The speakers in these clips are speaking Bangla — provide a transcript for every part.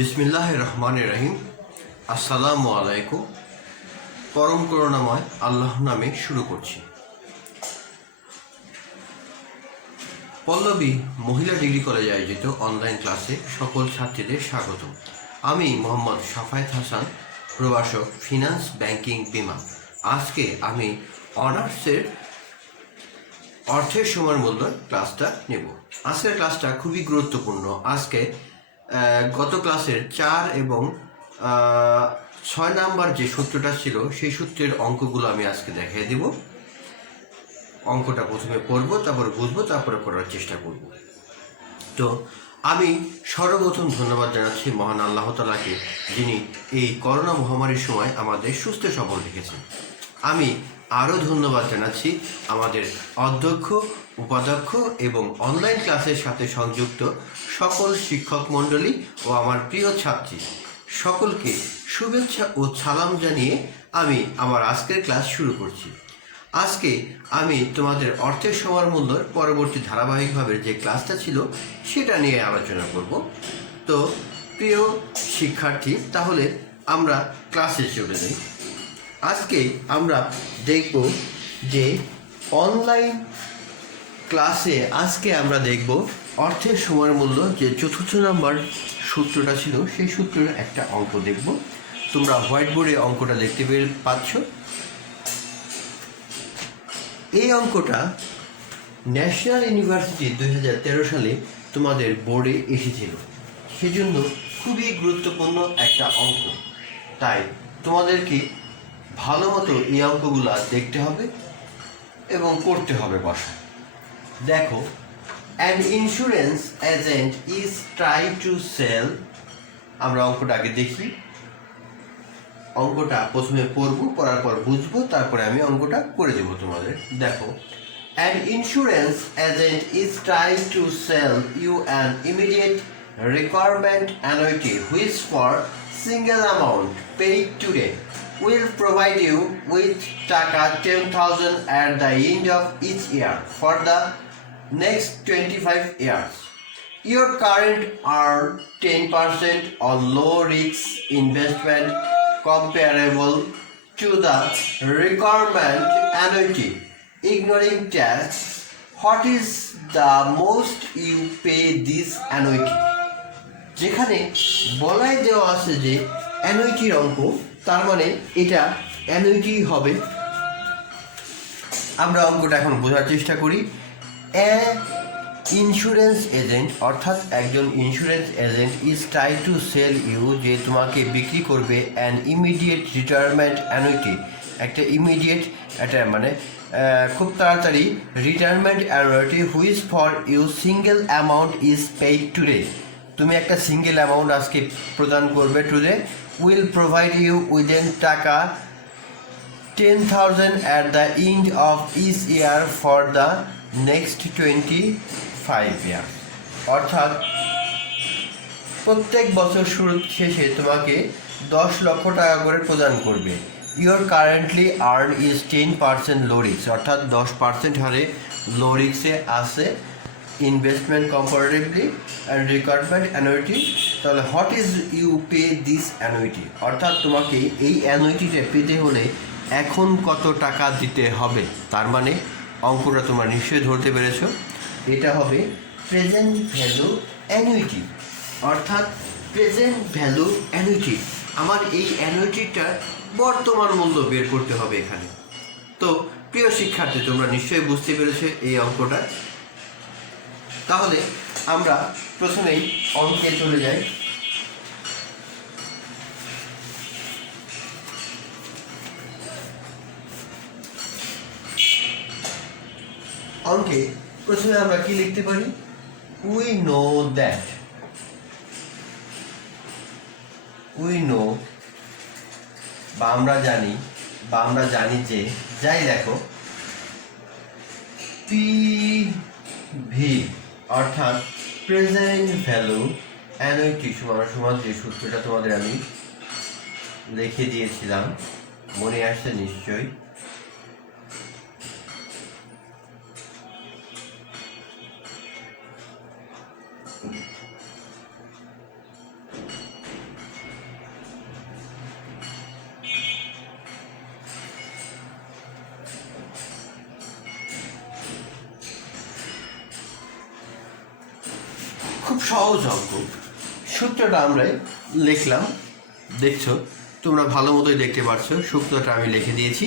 বিসমিল্লাহির রহমানির রহিম। আসসালামু আলাইকুম। পরম করুণাময় আল্লাহর নামে শুরু করছি। পল্লবী মহিলা ডিগ্রি কলেজে আয়োজিত অনলাইন ক্লাসে সকল ছাত্রীদের স্বাগত। আমি মোহাম্মদ শাফায়েত হাসান, প্রভাষক, ফিনান্স, ব্যাংকিং, বীমা। আজকে আমি অনার্সের অর্থের সময়ের মূল্য ক্লাসটা নেব। আজকের ক্লাসটা খুবই গুরুত্বপূর্ণ। আজকে গত ক্লাসের 4 এবং 6 নাম্বার যে সূত্রটা ছিল সেই সূত্রের অঙ্কগুলো আমি আজকে দেখিয়ে দেব। অঙ্কটা প্রথমে পড়বো, তারপরে বুঝবো, তারপরে করার চেষ্টা করব। তো আমি সর্বপ্রথম ধন্যবাদ জানাচ্ছি মহান আল্লাহ তাআলাকে, যিনি এই করোনা মহামারীর সময় আমাদের সুস্থ সবল রেখেছেন। আমি আরও ধন্যবাদ জানাচ্ছি আমাদের অধ্যক্ষ, উপাধ্যক্ষ এবং অনলাইন ক্লাসের সাথে সংযুক্ত সকল শিক্ষক মণ্ডলী ও আমার প্রিয় ছাত্রী সকলকে শুভেচ্ছা ও সালাম জানিয়ে আমি আমার আজকের ক্লাস শুরু করছি। আজকে আমি তোমাদের অর্থের সময়ের মূল্যের পরবর্তী ধারাবাহিকভাবে যে ক্লাসটা ছিল সেটা নিয়ে আলোচনা করব। তো প্রিয় শিক্ষার্থী, তাহলে আমরা ক্লাসে চলে যাই। আজকে আমরা দেখব যে অনলাইন ক্লাসে আজকে আমরা দেখব অর্থের সময়ের মূল্য যে চতুর্থ নাম্বার সূত্রটা ছিল সেই সূত্রের একটা অঙ্ক দেখব। তোমরা হোয়াইট বোর্ডে অঙ্কটা দেখতে পাচ্ছ। এই অঙ্কটা ন্যাশনাল ইউনিভার্সিটি 2013 সালে তোমাদের বোর্ডে এসেছিল, সেজন্য খুবই গুরুত্বপূর্ণ একটা অঙ্ক। তাই তোমাদেরকে ভালো মতো এই অঙ্কগুলো দেখতে হবে এবং করতে হবে বসা। দেখো, an insurance agent is try to sell. আমরা অঙ্কটা আগে দেখি। অঙ্কটা প্রথমে পড়বো, পড়ার পর বুঝবো, তারপরে আমি অঙ্কটা করে দেবো তোমাদের। দেখো, an insurance agent is try to sell you an immediate requirement annuity which for single amount paid today will provide you with taka 10,000 at the end of each year for the next 25 years. Your current earn 10% on low risk investment comparable to the requirement annuity. Ignoring tax, what is the most you pay this annuity? যেখানে বলাই দেওয়া আছে যে অ্যানুইটির অঙ্ক, তার মানে এটা অ্যানুইটি হবে। আমরা অঙ্কটা এখন বোঝার চেষ্টা করি। ইন্স্যুরেন্স এজেন্ট অর্থাৎ একজন insurance agent is try to sell you, যে তোমাকে বিক্রি করবে অ্যান ইমিডিয়েট রিটায়ারমেন্ট অ্যানুইটি, একটা ইমিডিয়েট, এটা মানে খুব তাড়াতাড়ি retirement annuity which for you single amount is paid today. তুমি একটা সিঙ্গেল অ্যামাউন্ট আজকে প্রদান করবে today. Will provide you with টাকা 10,000 at the end of each year for the next 25 year. অর্থাৎ প্রত্যেক বছর শুরু শেষে তোমাকে 10 লক্ষ টাকা করে প্রদান করবে। Your currently earn is 10% low risk, অর্থাৎ 10% হারে লো রিস্কে আছে investment comparatively and requirement annuity. তাহলে what is you pay this annuity, অর্থাৎ তোমাকে এই অ্যানুইটিটা পেতে হলে এখন কত টাকা দিতে হবে। তার মানে অঙ্কটা তোমরা নিশ্চয়ই ধরতে পেরেছো, এটা হবে প্রেজেন্ট ভ্যালু অ্যানুইটি, অর্থাৎ প্রেজেন্ট ভ্যালু অ্যানুইটি। আমার এই অ্যানুইটিটার বর্তমান মূল্য বের করতে হবে এখানে। তো প্রিয় শিক্ষার্থী, তোমরা নিশ্চয়ই বুঝতে পেরেছো এই অঙ্কটা। তাহলে আমরা প্রথমেই অঙ্কে চলে যাই। অঙ্কে প্রথমে আমরা কি লিখতে পারি? We know that, we know বা আমরা জানি যে, যাই দেখো, পিভি অর্থাৎ প্রেজেন্ট ভ্যালু অ্যানুইটি সমান যে সূত্রটা তোমাদের আমি লিখে দিয়েছিলাম, মনে আসছে নিশ্চয়ই। সহজ অঙ্ক। সূত্রটা আমরা লিখলাম, দেখছো তোমরা ভালো মতোই দেখতে পাচ্ছ সূত্রটা আমি লিখে দিয়েছি।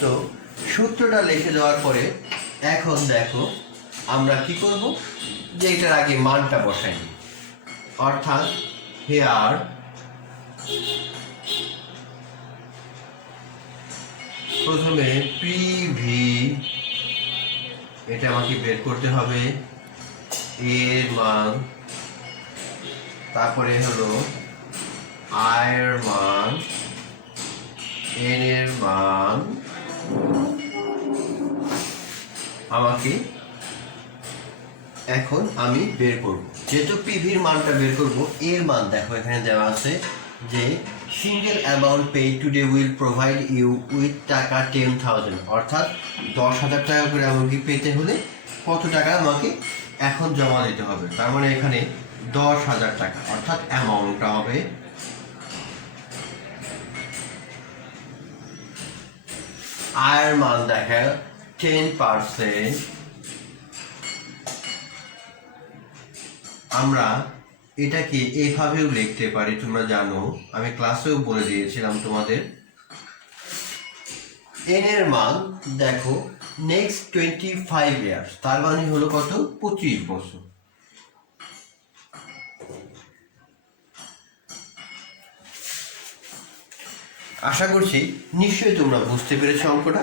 তো সূত্রটা লিখে দেওয়ার পরে এখন দেখো আমরা কি করব, যে এটার আগে মানটা বসাই, অর্থাৎ হেয়ার প্রথমে পিভি এটা আমাকে বের করতে হবে, এর মান, তারপরে হলো আয়ের মান, এন এর মান আমাকে এখন আমি বের করব। যেহেতু পিভির মানটা বের করব, এর মান দেখো এখানে দেওয়া আছে যে single amount pay today will provide you with টাকা 10,000, অর্থাৎ 10,000 টাকা করে আমাকে পেতে হলে কত টাকা আমাকে এখন জমা দিতে হবে। তার মানে এখানে 10,000 টাকা, অর্থাৎ অ্যামাউন্টটা হবে আয়ের মান দেখা 10%। আমরা এটাকে এইভাবেও লিখতে পারি, তোমরা জানো আমি ক্লাসেও বলে দিয়েছিলাম তোমাদের। এন এর মান দেখো নেক্সট 25 ইয়ার্স, তার মানে হলো কত, 25 বছর। আশা করছি নিশ্চয়ই তোমরা বুঝতে পেরেছো অঙ্কটা।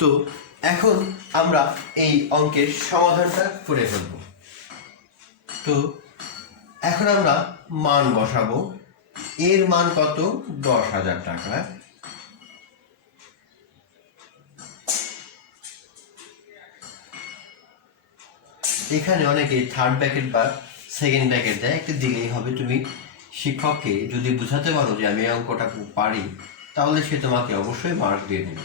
তো এখন আমরা এই অঙ্কের সমাধানটা করে ফেলব। তো এখন আমরা মান বসাবো, এর মান কত, 10,000 টাকা। এখানে অনেকে থার্ড ব্র্যাকেট বা সেকেন্ড ব্র্যাকেট দেয়, একটা দিলেই হবে। তুমি শিক্ষককে যদি বোঝাতে পারো যে আমি অঙ্কটা পারি, তাহলে সে তোমাকে অবশ্যই মার্ক দিয়ে দেবে।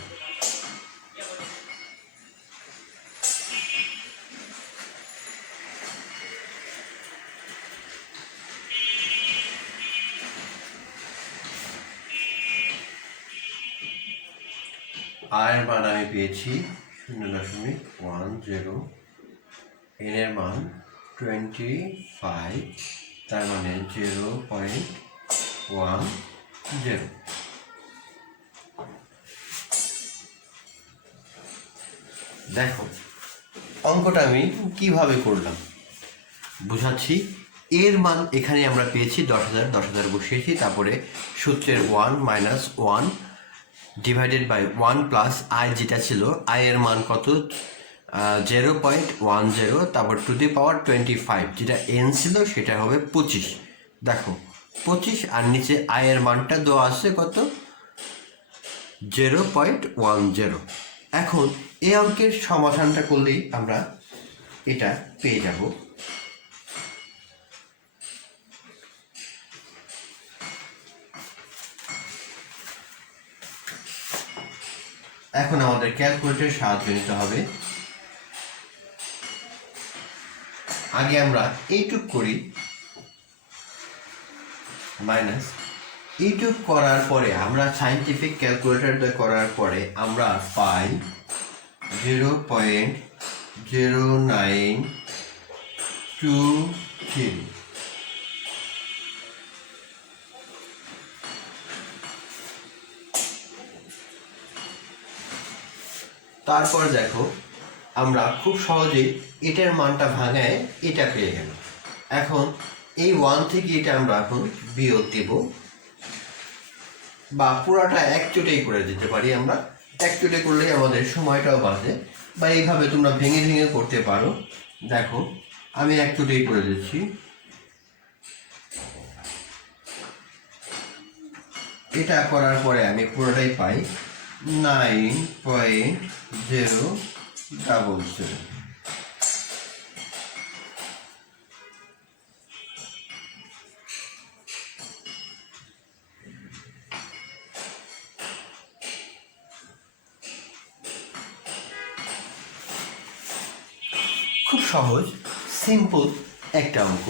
আয়ের মান আমি পেয়েছি 0.10, এন এর মান 25, তার মানে 0.10। দেখো অঙ্কটা আমি কিভাবে করলাম বুঝাচ্ছি। এর মান এখানে আমরা পেয়েছি 10,000, 10,000 বসিয়েছি, তারপরে সূত্রের 1 - 1 ডিভাইডেড বাই 1 প্লাস আই যেটা ছিল, আয়ের মান কত, 0.10, তারপর টু দি পাওয়ার 25, যেটা এন ছিল সেটা হবে 25। দেখো 25, আর নিচে আয়ের মানটা দেওয়া আছে কত, 0.10। এখন এই অঙ্কের সমাধানটা করলেই আমরা এটা পেয়ে যাব। এখন আমাদের ক্যালকুলেটরের সাহায্য নিতে হবে। আগে আমরা এইটুক করি, মাইনাস এইটুক করার পরে আমরা সাইন্টিফিক ক্যালকুলেটর করার পরে আমরা পাই 0.0923। তারপর দেখো আমরা খুব সহজেই এটার মানটা ভাঙায় এটা পেয়ে গেল। এখন এই 1 থেকে এটা আমরা এখন বিয়োগ দেব, বা পুরাটা এক চোটেই করে দিতে পারি। আমরা এক চোটে করলেই আমাদের সময়টাও বাঁচে, বা এইভাবে তোমরা ভেঙে ভেঙে করতে পারো। দেখো আমি এক চোটেই করে দিচ্ছি। এটা করার পরে আমি পুরোটাই পাই 9.077। খুব সহজ, সিম্পল একটা অঙ্ক।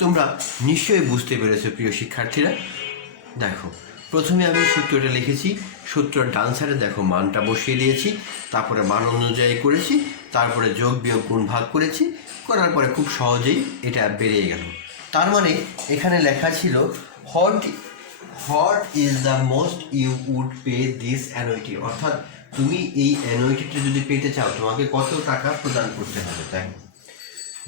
তোমরা নিশ্চয়ই বুঝতে পেরেছো প্রিয় শিক্ষার্থীরা। দেখো প্রথমে আমি সূত্রটা লিখেছি, সূত্রের ডান সাইডে দেখো মানটা বসিয়ে দিয়েছি, তারপরে মান অনুযায়ী করেছি, তারপরে যোগ বিয়োগ গুণ ভাগ করেছি, করার পরে খুব সহজেই এটা বেরিয়ে গেল। তার মানে এখানে লেখা ছিল what is the most you would pay this annuity, অর্থাৎ তুমি এই অ্যানুইটিটা যদি পেতে চাও তোমাকে কত টাকা প্রদান করতে হবে। তাই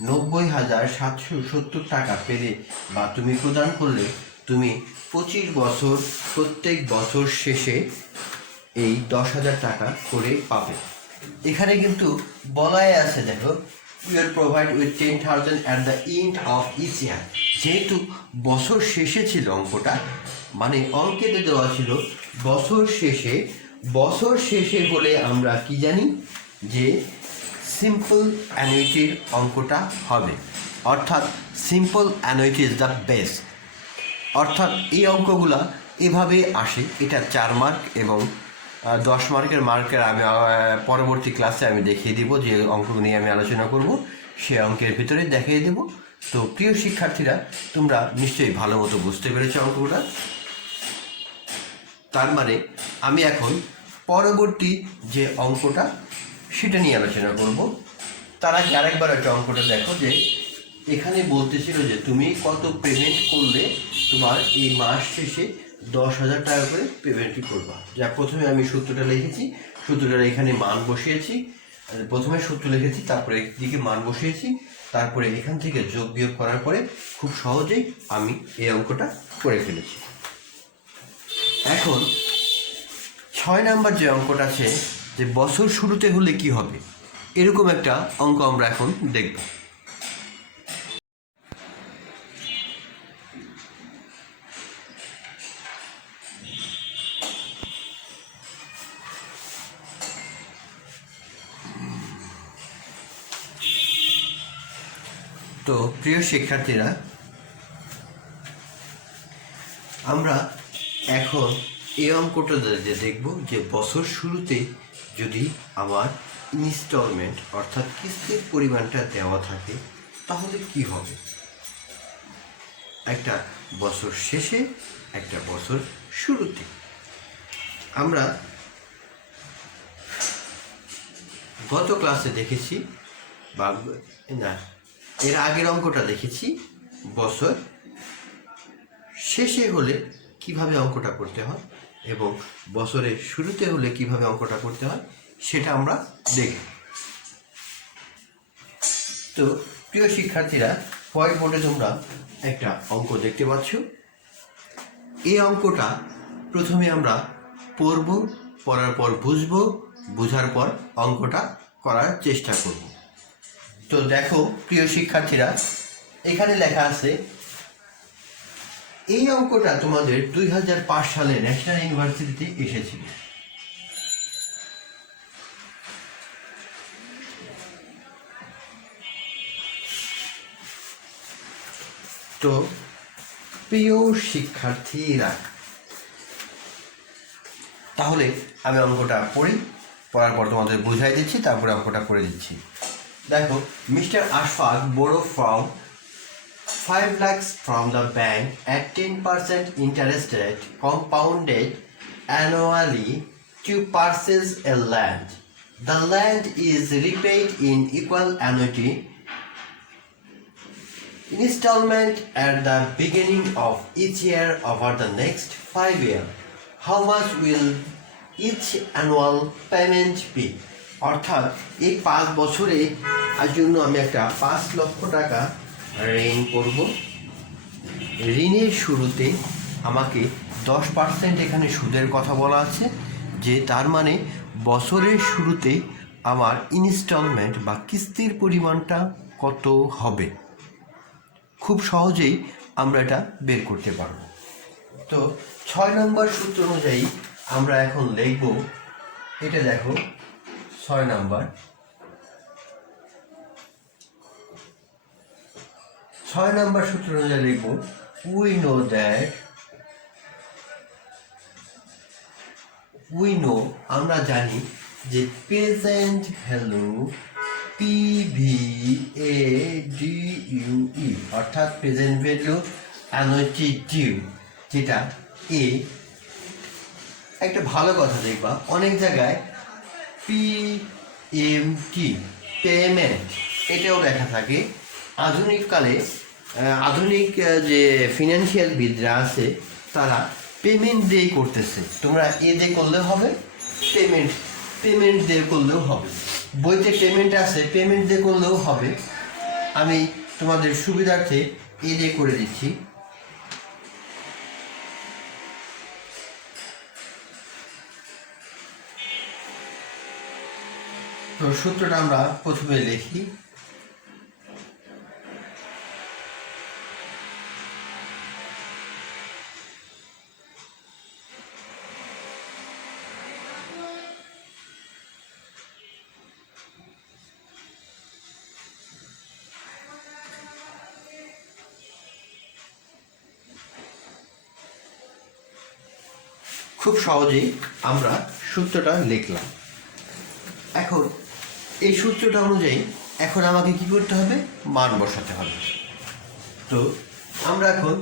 90,770 টাকা পেলে বা তুমি প্রদান করলে তুমি 25 বছর প্রত্যেক বছর শেষে এই 10,000 টাকা করে পাবে। এখানে কিন্তু বলাই আছে, দেখো, will provide with 10,000 at the end of each year. যেহেতু বছর শেষে ছিল অঙ্কটা, মানে অঙ্কেতে দেওয়া ছিল বছর শেষে হলে আমরা কি জানি যে সিম্পল অ্যানুইটির অঙ্কটা হবে, অর্থাৎ simple annuity is the best. অর্থাৎ এই অঙ্কগুলা এভাবে আসে। এটা 4 মার্ক এবং 10 মার্কের আমি পরবর্তী ক্লাসে আমি দেখিয়ে দিব, যে অঙ্ক নিয়ে আমি আলোচনা করব সে অঙ্কের ভিতরে দেখিয়ে দেব। তো প্রিয় শিক্ষার্থীরা, তোমরা নিশ্চয়ই ভালো মতো বুঝতে পেরেছো অঙ্কটা। তার মানে আমি এখন পরবর্তী যে অঙ্কটা সেটা নিয়ে আলোচনা করব। তার আগে আরেকবার একটা অঙ্কটা দেখো, যে এখানে বলতেছিল যে তুমি কত পেমেন্ট করলে তোমার এই মাস শেষে 10,000 টাকা করে পেমেন্ট করবা। যা প্রথমে আমি সূত্রটা লিখেছি, সূত্রটা এখানে মান বসিয়েছি, প্রথমে সূত্র লিখেছি, তারপরে একদিকে মান বসিয়েছি, তারপরে এখান থেকে যোগ বিয়োগ করার পরে খুব সহজেই আমি এই অঙ্কটা করে ফেলেছি। এখন 6 নাম্বার যে অঙ্কটা আছে, যে বছর শুরুতে হলে কি হবে, এরকম একটা অঙ্ক আমরা এখন দেখব। তো প্রিয় শিক্ষার্থীরা, আমরা এখন এই অঙ্কটা দেখব যে বছর শুরুতে যদি আমার ইনস্টলমেন্ট অর্থাৎ কিস্তির পরিমাণটা দেওয়া থাকে তাহলে কি হবে। একটা বছর শেষে, একটা বছর শুরুতে। আমরা গত ক্লাসে দেখেছি, বা না, এর আগের অঙ্কটা দেখেছি, বছর শেষে হলে কিভাবে অঙ্কটা করতে হয় এবং বছরের শুরুতে হলে কিভাবে অঙ্কটা করতে হয় সেটা আমরা দেখি। তো প্রিয় শিক্ষার্থীরা, হোয়াইট বোর্ডে তোমরা একটা অঙ্ক দেখতে পাচ্ছ। এই অঙ্কটা প্রথমে আমরা পড়ব, পড়ার পর বুঝবো, বোঝার পর অঙ্কটা করার চেষ্টা করব। তো দেখো প্রিয় শিক্ষার্থীরা, এখানে লেখা আছে, এই অঙ্কটা তোমাদের 2005 সালে ন্যাশনাল ইউনিভার্সিটিতে এসেছিল। তো প্রিয় শিক্ষার্থীরা, তাহলে আমি অঙ্কটা পড়ি, পড়ার পর তোমাদের বুঝাই দিচ্ছি, তারপরে অঙ্কটা করে দিচ্ছি। দেখো, mister Ashfaq borrow from 5 lakhs from the bank at 10% interest rate compounded annually to purchase a land. The land is repaid in equal annuity installment at the beginning of each year over the next 5 years. How much will each annual payment be? অর্থাৎ এই 5 বছরে জন্য আমি একটা 5 লক্ষ টাকা ঋণ করব। ঋণের শুরুতে আমাকে 10% এখানে সুদের কথা বলা আছে, যে তার মানে বছরের শুরুতে আমার ইনস্টলমেন্ট বা কিস্তির পরিমাণটা কত হবে। খুব সহজেই আমরা এটা বের করতে পারব। তো 6 নম্বর সূত্র অনুযায়ী আমরা এখন লিখব, এটা দেখো 6 নম্বর সূত্র অনুযায়ী লিখব, উই নো আমরা জানি যে প্রেজেন্ট ভ্যালু PVADUE অর্থাৎ প্রেজেন্ট ভ্যালু অ্যানুইটি ডিউ, যেটা এ। একটা ভালো কথা দেখবা, অনেক জায়গায় PMT পেমেন্ট এটাও লেখা থাকে। আধুনিক যে ফিনান্সিয়াল বিদরা আছে তারা পেমেন্ট দিয়ে করতেছে। তোমরা এ দিয়ে করলেও হবে, পেমেন্ট দিয়ে করলেও হবে। বইতে পেমেন্ট আছে, পেমেন্ট দিয়ে করলেও হবে। আমি তোমাদের সুবিধার্থে এ দিয়ে করে দিচ্ছি। তো সূত্রটা আমরা প্রথমে লিখি। খুব সহজেই আমরা সূত্রটা লিখলাম। এখন এই সূত্রটা অনুযায়ী এখন আমাকে কি করতে হবে? মান বসাতে হবে। তো আমরা এখন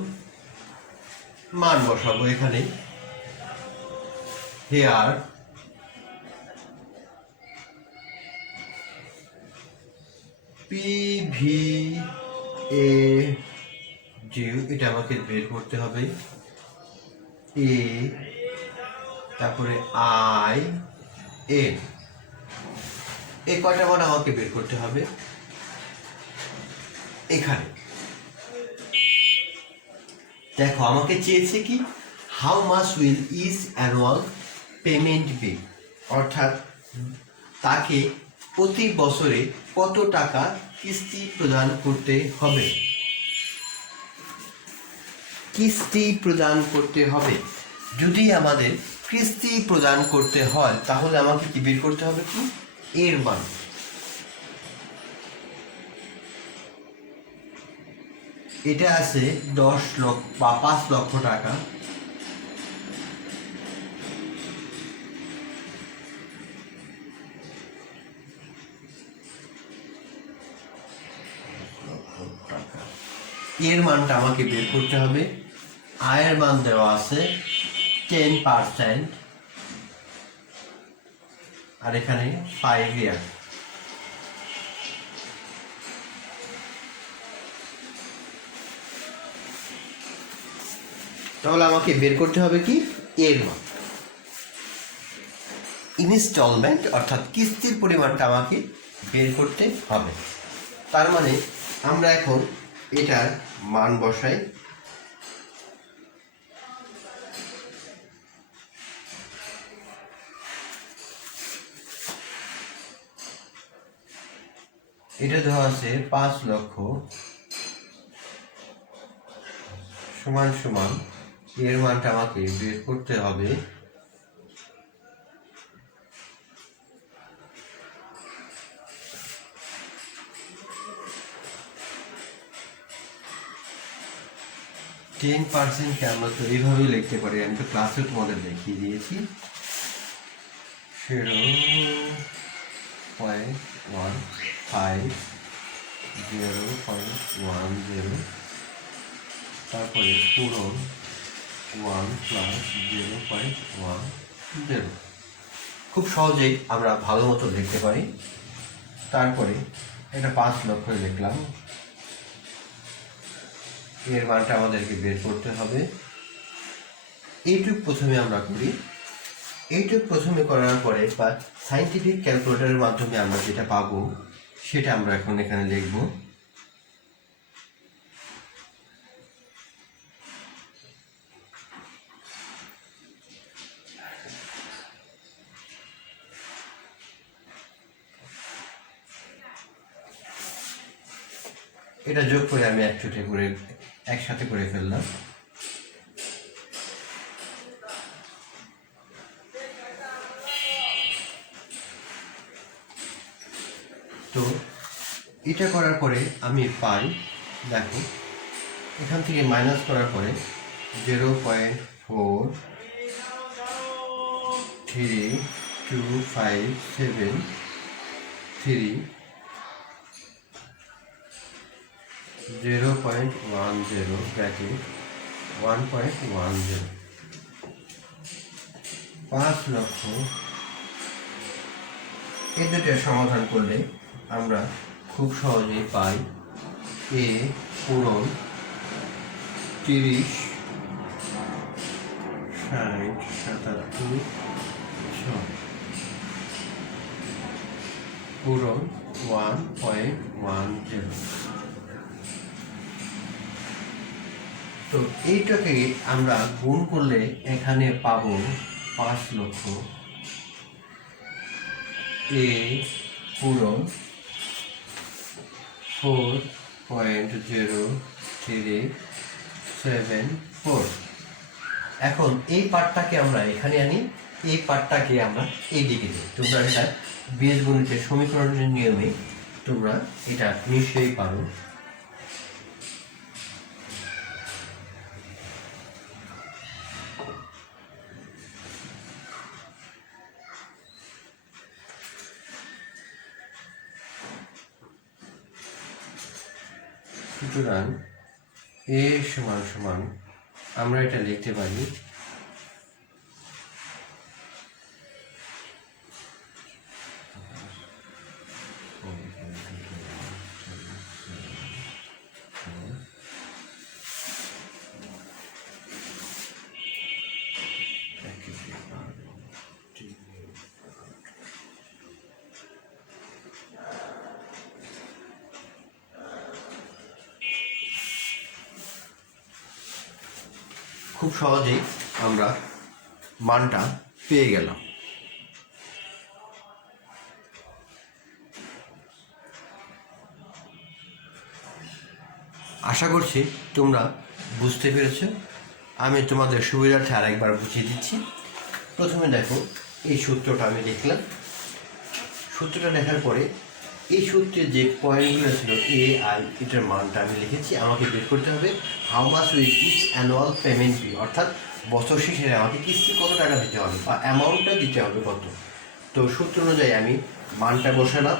মান বসাবো এখানে। হেয়ার PVA এটা আমাকে বের করতে হবে। এ তারপরে IN এই কয়টা মান আমাকে বের করতে হবে। এখানে দেখো আমাকে চেয়েছে কি, how much will is annual payment be, অর্থাৎ তাকে প্রতি বছরে কত টাকা কিস্তি প্রদান করতে হবে। কিস্তি প্রদান করতে হবে। যদি আমাদের কিস্তি প্রদান করতে হয় তাহলে আমাকে কি বের করতে হবে? কি এর মান। এটা আছে 10 লক্ষ বা 5 লক্ষ টাকা। এর মানটা আমাকে বের করতে হবে। আয়ের মান দেওয়া আছে 10%, আর এখানে 5 ইয়ার। তাহলে আমাকে বের করতে হবে কি এর মান। ইনস্টলমেন্ট অর্থাৎ কিস্তির পরিমাণটা আমাকে বের করতে হবে। তার মানে আমরা এখন এটার মান বসাই। এটা দেওয়া আছে 5 লক্ষ সমান সমান এর মানটা আমাকে বের করতে হবে কে আমরা তো এইভাবেই লিখতে পারি। আমি তো ক্লাসে তোমাদের দেখিয়ে দিয়েছি। 0.15 0.10 তারপরে পূরণ 1 প্লাস 0.10। খুব সহজেই আমরা ভালো মতো লিখতে পারি। তারপরে এটা 5 লক্ষ লিখলাম। এর মানটা আমাদেরকে বের করতে হবে। এইটুক প্রথমে আমরা করি। এইটুক প্রথমে করার পরে বা সাইন্টিফিক ক্যালকুলেটরের মাধ্যমে আমরা যেটা পাবো সেটা আমরা এখন এখানে লিখব। এটা যোগ করে আমি একসাথে করে ফেললাম। তো এটা করার পরে আমি পাই, দেখো এখান থেকে মাইনাস করার পরে 0.43257 0.10 ব্র্যাকেট 1.10 5 লক্ষ। এই দুটো সমাধান করলে আমরা খুব সহজেই পাই a পূরণ 30 60 77 6 পূরণ 1.10। তো এইটাকে আমরা গুণ করলে এখানে পাবো 5 লক্ষ a পূরণ 4.0374। এখন এই পার্টটাকে আমরা এখানে আনি, এই পার্টটাকে আমরা এইদিকে দিই। তোমরা এটা বীজগণিতের সমীকরণের নিয়মে তোমরা এটা নিশ্চয়ই পারো। সুতরাং a সমান সমান আমরা এটা লিখতে পারি খুব সহজেই আমরা মানটা পেয়ে গেলাম। আশা করছি তোমরা বুঝতে পেরেছ। আমি তোমাদের সুবিধার্থে আরেকবার বুঝিয়ে দিচ্ছি। প্রথমে দেখো, এই সূত্রটা আমি লিখলাম। সূত্রটা লেখার পরে এই সূত্রের যে পয়েন্টগুলো ছিল এ আই, এটার মানটা আমি লিখেছি। আমাকে বের করতে হবে how much will each annual payment be, অর্থাৎ বছর শেষে আমাকে কিস্তি কত টাকা দিতে হবে বা অ্যামাউন্টটা দিতে হবে কত। তো সূত্র অনুযায়ী আমি মানটা বসালাম।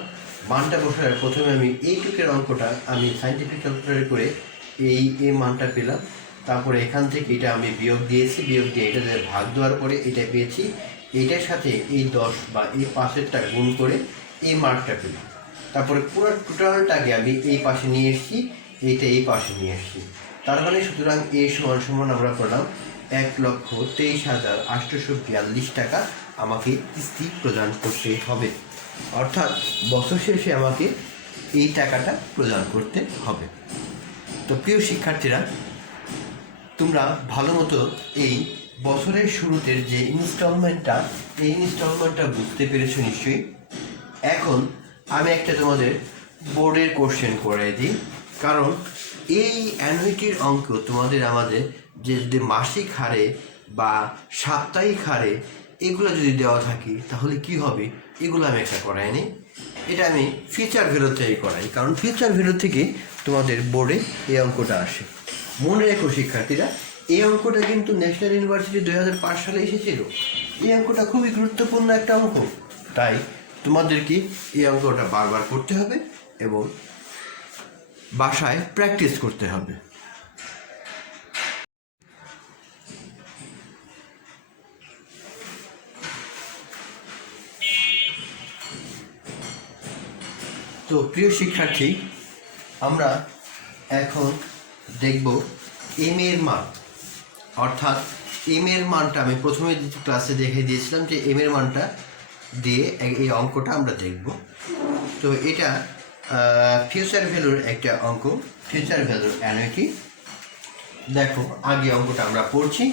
মানটা বসালে প্রথমে আমি এইটুকের অঙ্কটা আমি সাইন্টিফিক ক্যালকুলেটর করে এই মানটা পেলাম। তারপরে এখান থেকে এটা আমি বিয়োগ দিয়েছি, বিয়োগ দিয়ে এটা ভাগ দেওয়ার পরে এটা পেয়েছি। এইটার সাথে এই 10 বা এই পাশেরটা গুণ করে এই মানটা পেলাম। তারপরে পুরো টোটালটাকে আমি এই পাশে নিয়ে এসেছি, এইটা এই পাশে নিয়ে এসেছি। তার মানে সুতরাং এ সমান সমান আমরা পেলাম 1,23,842 টাকা আমাকে কিস্তি প্রদান করতে হবে। অর্থাৎ বছর শেষে আমাকে এই টাকাটা প্রদান করতে হবে। তো প্রিয় শিক্ষার্থীরা, তোমরা ভালো মতো এই বছরের শুরুতে যে ইনস্টলমেন্টটা, এই ইনস্টলমেন্টটা বুঝতে পেরেছো নিশ্চয়ই। এখন আমি একটা তোমাদের বোর্ডের কোশ্চেন করে দিই, কারণ এই অ্যানুইটির অঙ্ক তোমাদের আমাদের যে যদি মাসিক হারে বা সাপ্তাহিক হারে এগুলো যদি দেওয়া থাকে তাহলে কি হবে, এগুলো আমি একটা করাই নিই। এটা আমি ফিচার ভ্যালু থেকে করাই, কারণ ফিচার ভ্যালু থেকে তোমাদের বোর্ডে এই অঙ্কটা আসে। মনে রেখো শিক্ষার্থীরা, এই অঙ্কটা কিন্তু ন্যাশনাল ইউনিভার্সিটি 2005 সালে এসেছিল। এই অঙ্কটা খুবই গুরুত্বপূর্ণ একটা অঙ্ক, তাই তোমাদেরকে এই অঙ্কটা বারবার করতে হবে এবং বাসায় প্র্যাকটিস করতে হবে। তো প্রিয় শিক্ষার্থী, আমরা এখন দেখব এম এর মান। অর্থাৎ এম এর মানটা আমি প্রথমে ক্লাসে দেখে দিয়েছিলাম যে এম এর মানটা দিয়ে এই অঙ্কটা আমরা দেখব। তো এটা ফিউচার ভ্যালুর একটা অঙ্ক, ফিউচার ভ্যালুর অ্যানুইটি। দেখো, আগে অঙ্কটা আমরা পড়ছি,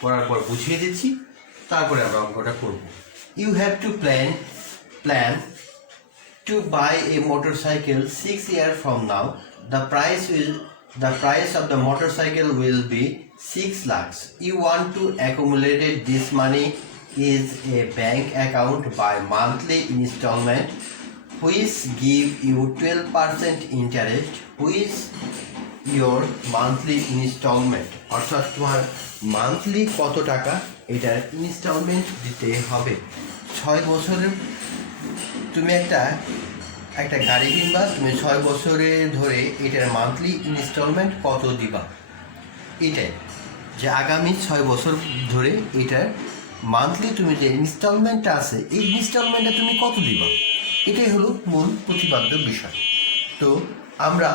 পড়ার পর বুঝিয়ে দিচ্ছি, তারপরে আমরা অঙ্কটা করব। You have to plan to buy a motorcycle 6 years from now. The price of the motorcycle will be 6 lakhs. You want to accumulate this money is a bank account by monthly installment which give you 12% interest, which your monthly installment, অর্থাৎ তোমার মান্থলি কত টাকা এটার ইনস্টলমেন্ট দিতে হবে। 6 বছরের তুমি একটা গাড়ি কিনবা, তুমি 6 বছরে ধরে এটার মান্থলি ইনস্টলমেন্ট কত দিবা, এটাই যে আগামী 6 বছর ধরে এটার মান্থলি তুমি যে ইনস্টলমেন্টটা আছে এই ইনস্টলমেন্টটা তুমি কত দিবা, এটাই হলো মূল প্রতিপাদ্য বিষয়। তো আমরা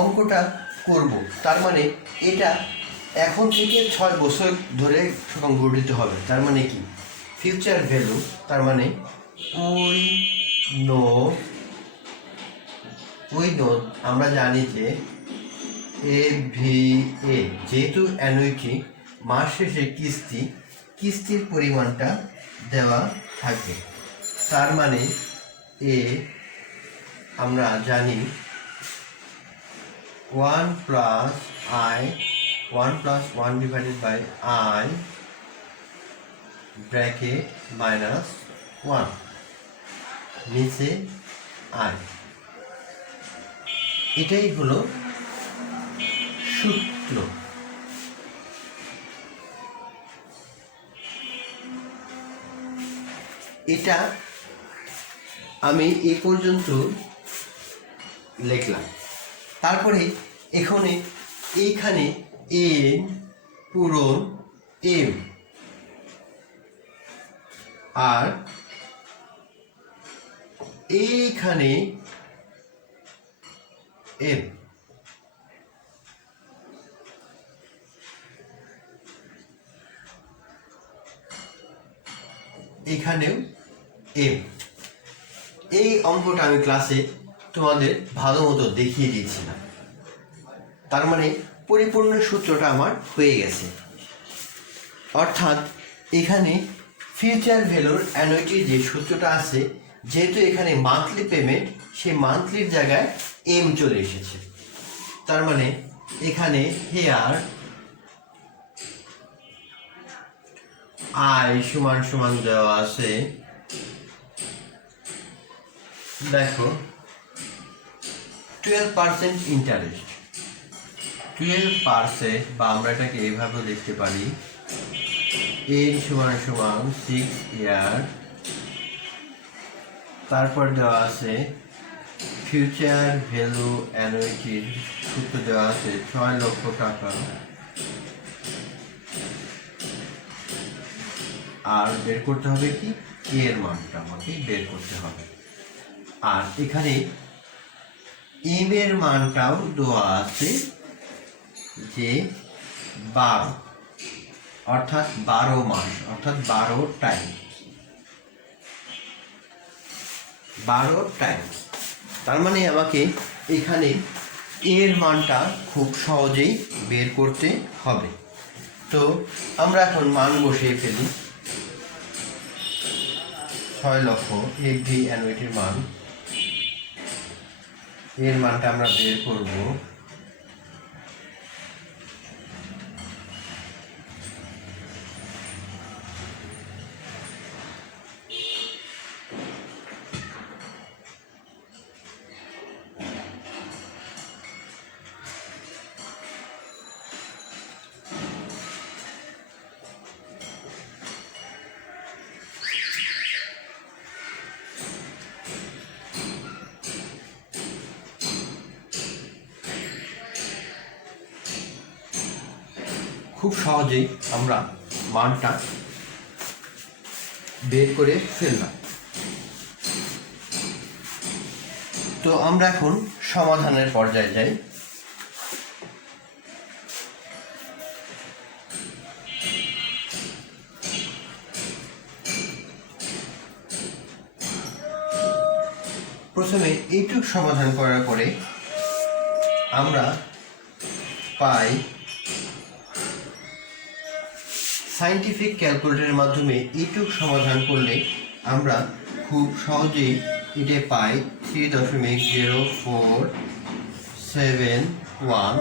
অঙ্কটা করব, তার মানে এটা এখন থেকে 6 বছর ধরে সংগঠিত হবে। তার মানে কি ফিউচার ভ্যালু, তার মানে উই নো আমরা জানি যে এভিএ যেহেতু অ্যানুইটি মাস শেষে কিস্তির পরিমাণটা দেওয়া থাকবে, তার মানে আমরা জানি 1 + 1 divided by I ব্র্যাকেট -1 নিচে I, এটাই হলো সূত্র। এটা আমি এই পর্যন্ত লিখলাম। তারপরে এইখানে n পূরণ m আর এইখানে m, এখানেও m। এই অঙ্কটা আমি ক্লাসে তোমাদের ভালো মতো দেখিয়ে দিয়েছিলাম, তার মানে পরিপূর্ণ সূত্রটা আমার হয়ে গেছে। অর্থাৎ এখানে ফিউচার ভ্যালুর অ্যানুইটির যে সূত্রটা আছে, যেহেতু এখানে মান্থলি পেমেন্ট, সেই মান্থলির জায়গায় এম চলে এসেছে। তার মানে এখানে হেয়ার আই সমান দেওয়া আছে, দেখো 12% ইন্টারেস্ট, 12%, বা আমরা এটাকে এইভাবে লিখতে পারি n সমান 6 ইয়ার। তারপর দেওয়া আছে ফিউচার ভ্যালু অ্যানুইটির সূত্র দেওয়া আছে 6 লক্ষ টাকা, আর বের করতে হবে কি এর মানটা আমাকে বের করতে হবে। আর এখানে এম এর মানটাও দেওয়া আছে যে 12, অর্থাৎ 12 মাস, অর্থাৎ 12 টাইম। তার মানে আমাকে এখানে এর মানটা খুব সহজেই বের করতে হবে। তো আমরা এখন মান বসিয়ে ফেলি। 6 লক্ষ এফডি অ্যানুইটির মান, এর মানটা আমরা বের করব। খুব সহজেই আমরা মানটা বের করে ফেললাম। তো আমরা এখন সমাধানের পর্যায়ে যাই। প্রথমে এইটুক সমাধান করার পরে আমরা পাই সায়েন্টিফিক ক্যালকুলেটরের মাধ্যমে এইটুক সমাধান করলে আমরা খুব সহজেই এটা পাই 3.0471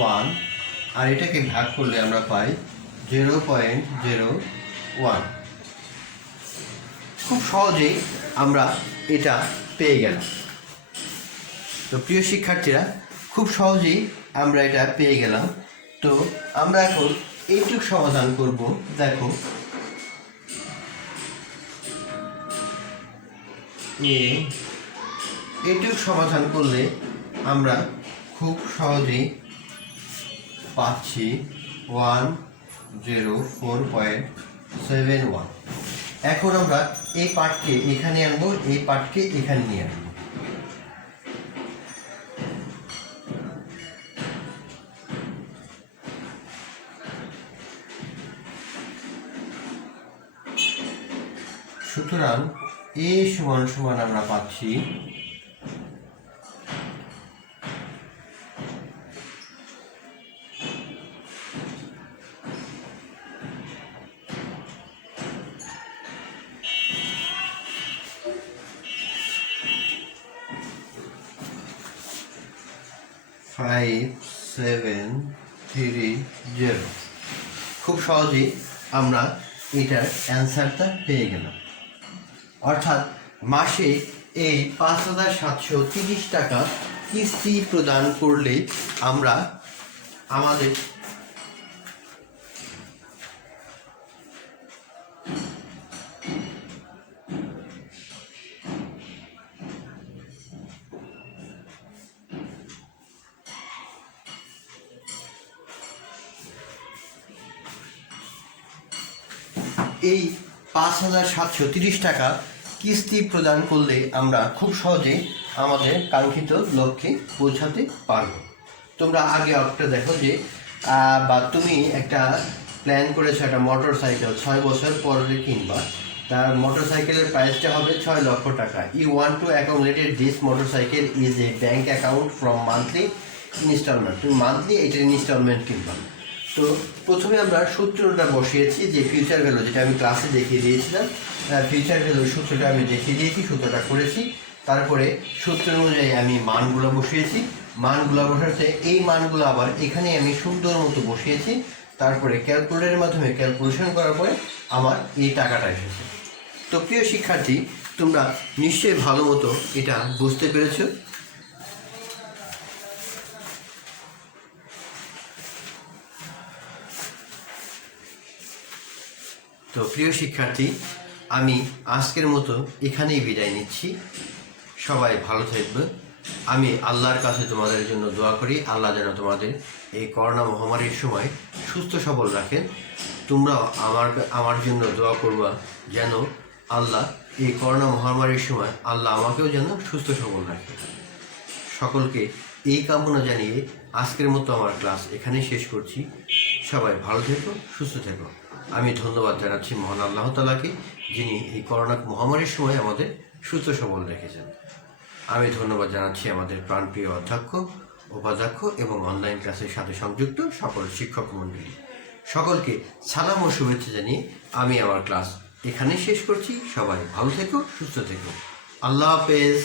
-1, আর এটাকে ভাগ করলে আমরা পাই 0.01। খুব সহজেই আমরা এটা পেয়ে গেলাম। তো প্রিয় শিক্ষার্থীরা, খুব সহজেই আমরা এটা পেয়ে গেলাম। তো আমরা এখন এইটুক সমাধান করব। দেখো এইটুক সমাধান করলে আমরা খুব সহজেই পাচ্ছি 104.71। এখন আমরা এই পার্টকে এখানে আনবো, এই পার্টকে এখানে নিয়ে আনবো। সুতরাং এ সমান সমান আমরা পাচ্ছি 5730। খুব সহজেই আমরা এটার অ্যান্সারটা পেয়ে গেলাম। অর্থাৎ মাসে এই 5,730 টাকা কিস্তি প্রদান করলে আমরা আমাদের এই 5,730 টাকা কিস্তি প্রদান করলে আমরা খুব সহজেই আমাদের কাঙ্ক্ষিত লক্ষ্যে পৌঁছাতে পারব। তোমরা আগে একটা দেখো যে বা তুমি একটা প্ল্যান করেছো একটা মোটর সাইকেল 6 বছর পরে কিনবা, তার মোটর সাইকেলের প্রাইসটা হবে 6 লক্ষ টাকা। You want to accommodate this motorcycle is a bank account from monthly instalment. তুমি মান্থলি এটার ইনস্টলমেন্ট কিনবা। তো প্রথমে আমরা সূত্রটা বসিয়েছি যে ফিউচার ভ্যালু, যেটা আমি ক্লাসে দেখিয়ে দিয়েছিলাম, ফিউচার ভ্যালুর সূত্রটা আমি দেখিয়ে দিয়েছি, সূত্রটা করেছি। তারপরে সূত্র অনুযায়ী আমি মানগুলো বসিয়েছি, মানগুলো বসাতে এই মানগুলো আবার এখানে আমি সুন্দর মতো বসিয়েছি। তারপরে ক্যালকুলেটরের মাধ্যমে ক্যালকুলেশন করার পরে আমার এই টাকাটা এসেছে। তো প্রিয় শিক্ষার্থী, তোমরা নিশ্চয়ই ভালো মতো এটা বুঝতে পেরেছো। তো প্রিয় শিক্ষার্থী, আমি আজকের মতো এখানেই বিদায় নিচ্ছি। সবাই ভালো থাকবে। আমি আল্লাহর কাছে তোমাদের জন্য দোয়া করি, আল্লাহ যেন তোমাদের এই করোনা মহামারীর সময় সুস্থ সবল রাখেন। তোমরাও আমার জন্য দোয়া করবা যেন আল্লাহ এই করোনা মহামারীর সময় আল্লাহ আমাকেও যেন সুস্থ সবল রাখে। সকলকে এই কামনা জানিয়ে আজকের মতো আমার ক্লাস এখানেই শেষ করছি। সবাই ভালো থেকো, সুস্থ থেকো। আমি ধন্যবাদ জানাচ্ছি মহান আল্লাহ তাআলাকে, যিনি এই করোনা মহামারীর সময় আমাদের সুস্থ সবল রেখেছেন। আমি ধন্যবাদ জানাচ্ছি আমাদের প্রাণপ্রিয় অধ্যক্ষ, উপাধ্যক্ষ এবং অনলাইন ক্লাসের সাথে সংযুক্ত সকল শিক্ষক মণ্ডলী। সকলকে সালাম ও শুভেচ্ছা জানিয়ে আমি আমার ক্লাস এখানেই শেষ করছি। সবাই ভালো থেকো, সুস্থ থেকো। আল্লাহ হাফেজ।